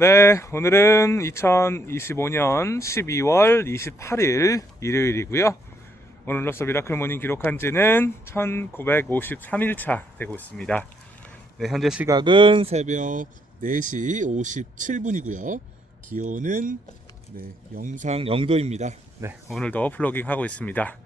네, 오늘은 2025년 12월 28일 일요일이고요. 오늘로써 미라클 모닝 기록한 지는 1953일차 되고 있습니다. 네, 현재 시각은 새벽 4시 57분이고요. 기온은 네, 영상 0도입니다. 네, 오늘도 플로깅 하고 있습니다.